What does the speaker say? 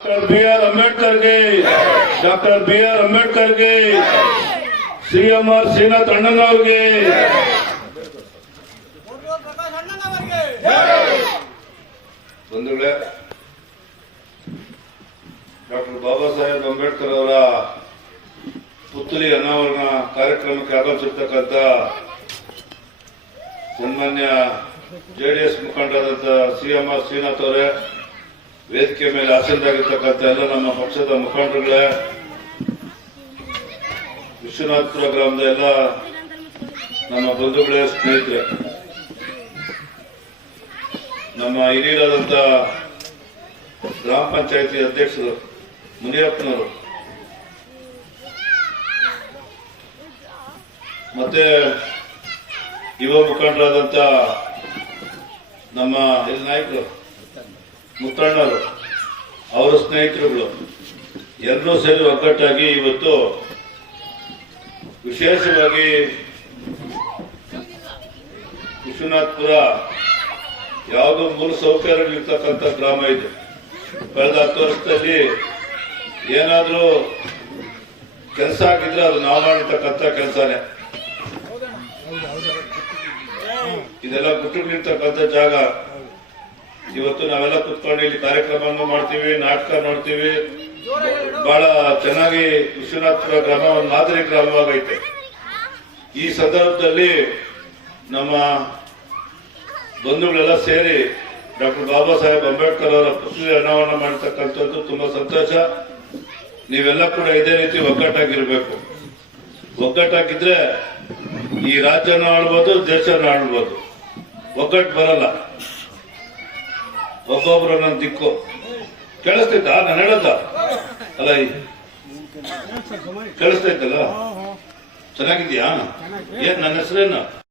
Doctor B R. Ambedkar के doctor B R. Ambedkar के CMR Srinath ಅಣ್ಣನವರಿಗೆ ಬಂಧುಗಳೇ, ಡಾಕ್ಟರ್ ಬಾಬಾ ಸಾಹೇಬ್ ಅಂಬೇಡ್ಕರ್ ಅವರ ಪುತ್ಥಳಿ ಅನಾವರಣ ಕಾರ್ಯಕ್ರಮಕ್ಕೆ ಆಗಮಿಸಿರ್ತಕ್ಕಂಥ ಸನ್ಮಾನ್ಯ ಜೆಡಿಎಸ್ ಮುಖಂಡರಾದಂಥ ಸಿಎಂಆರ್ ಶ್ರೀನಾಥ್ ಅವರೇ, ವೇದಿಕೆ ಮೇಲೆ ಆಸೀನರಾಗಿರ್ತಕ್ಕಂಥ ಎಲ್ಲ ನಮ್ಮ ಪಕ್ಷದ ಮುಖಂಡರುಗಳೇ, ವಿಶ್ವನಾಥಪುರ ಗ್ರಾಮದ ಎಲ್ಲ ನಮ್ಮ ಬಂಧುಗಳೇ, ಸ್ನೇಹಿತರೆ, ನಮ್ಮ ಹಿರಿಯರಾದಂಥ ಗ್ರಾಮ ಪಂಚಾಯಿತಿ ಅಧ್ಯಕ್ಷರು ಮುನಿಯಪ್ಪನವರು, ಮತ್ತೆ ಯುವ ಮುಖಂಡರಾದಂಥ ನಮ್ಮ ನಾಯಕರು ಮುತ್ತಣ್ಣವರು, ಅವರ ಸ್ನೇಹಿತರುಗಳು ಎಲ್ಲರೂ ಸೇರಿ ಒಗ್ಗಟ್ಟಾಗಿ ಇವತ್ತು ವಿಶೇಷವಾಗಿ ವಿಶ್ವನಾಥಪುರ ಯಾವುದೋ ಮೂಲ ಸೌಕರ್ಯಗಳಿರ್ತಕ್ಕಂಥ ಗ್ರಾಮ ಇದೆ. ಕಳೆದ 10 ವರ್ಷದಲ್ಲಿ ಏನಾದರೂ ಕೆಲಸ ಆಗಿದ್ರೆ ಅದು ನಾವು ಮಾಡಿರ್ತಕ್ಕಂಥ ಕೆಲಸನೇ. ಇದೆಲ್ಲ ಗುಟ್ಟುಗಳಿರ್ತಕ್ಕಂಥ ಜಾಗ. ಇವತ್ತು ನಾವೆಲ್ಲ ಕುತ್ಕೊಂಡು ಇಲ್ಲಿ ಕಾರ್ಯಕ್ರಮವನ್ನು ಮಾಡ್ತೀವಿ, ನಾಟಕ ನೋಡ್ತೀವಿ. ಬಹಳ ಚೆನ್ನಾಗಿ ವಿಶ್ವನಾಥಪುರ ಗ್ರಾಮ ಒಂದು ಮಾದರಿ ಗ್ರಾಮವಾಗೈತೆ. ಈ ಸಂದರ್ಭದಲ್ಲಿ ನಮ್ಮ ಬಂಧುಗಳೆಲ್ಲ ಸೇರಿ ಡಾಕ್ಟರ್ ಬಾಬಾ ಸಾಹೇಬ್ ಅಂಬೇಡ್ಕರ್ ಅವರ ಪುತ್ಥಳಿ ಅನಾವರಣ ಮಾಡತಕ್ಕಂಥದ್ದು ತುಂಬಾ ಸಂತೋಷ. ನೀವೆಲ್ಲ ಕೂಡ ಇದೇ ರೀತಿ ಒಗ್ಗಟ್ಟಾಗಿರ್ಬೇಕು. ಒಗ್ಗಟ್ಟಾಗಿದ್ರೆ ಈ ರಾಜ್ಯನ ಆಳ್ಬೋದು, ದೇಶನ ಆಳ್ಬೋದು. ಒಗ್ಗಟ್ಟು ಬರಲ್ಲ, ಒಬ್ಬೊಬ್ರು ನನ್ನ ದಿಕ್ಕು. ಕೇಳಿಸ್ತೈತಾ ನಾನು ಹೇಳದ? ಅಲ್ಲ, ಕೇಳಿಸ್ತೈತಲ್ಲ? ಚೆನ್ನಾಗಿದ್ಯಾ? ಏನ್ ನನ್ನ ಹೆಸರೇನು?